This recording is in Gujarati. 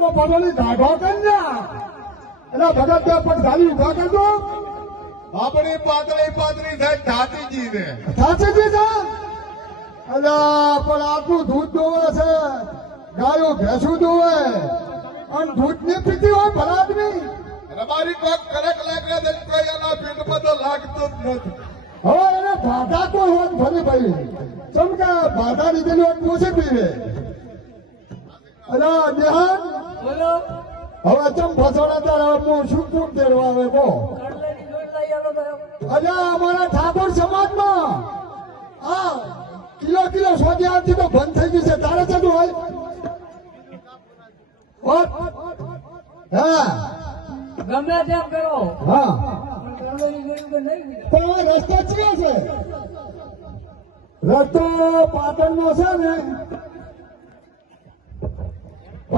તો પરોલી ગાઢો કન્યા એટલે ભગત બે પણ ગાડી ઉભા કરજો આપણી પાતળી પાતળી થાય ઠાતીજી ને સાચી છે અલ્યા પણ આટલું દૂધ દોવે છે ગાયો ભેંસું દોવે અને દૂધ ની પીતી હોય ભલાદમી અમારી કોક કરક લાગે તો કોઈ એના પેટમાં તો લાગતું જ નથી હવે એને બાધા કોઈ હોત ભલે ભાઈ ચમ કે બાધા લીધેલી હોત પૂછી પીવે અલ્યા દેહાન બોલો હવે ચમ ફસોડા તારા હું શું કોણ તેડવા આવે કો કડલાની જોડ લઈ આવો તો અલ્યા અમારા ઠાકોર સમાજમાં આ કિલો કિલો સોદિયાથી તો બંધ થઈ ગયું છે તારે જતું હોય હા ગમે તેમ કરો હા કડલાની જોડ તો નહીં પણ હવે રસ્તો ચીયો છે રસ્તો પાટણનો છે ને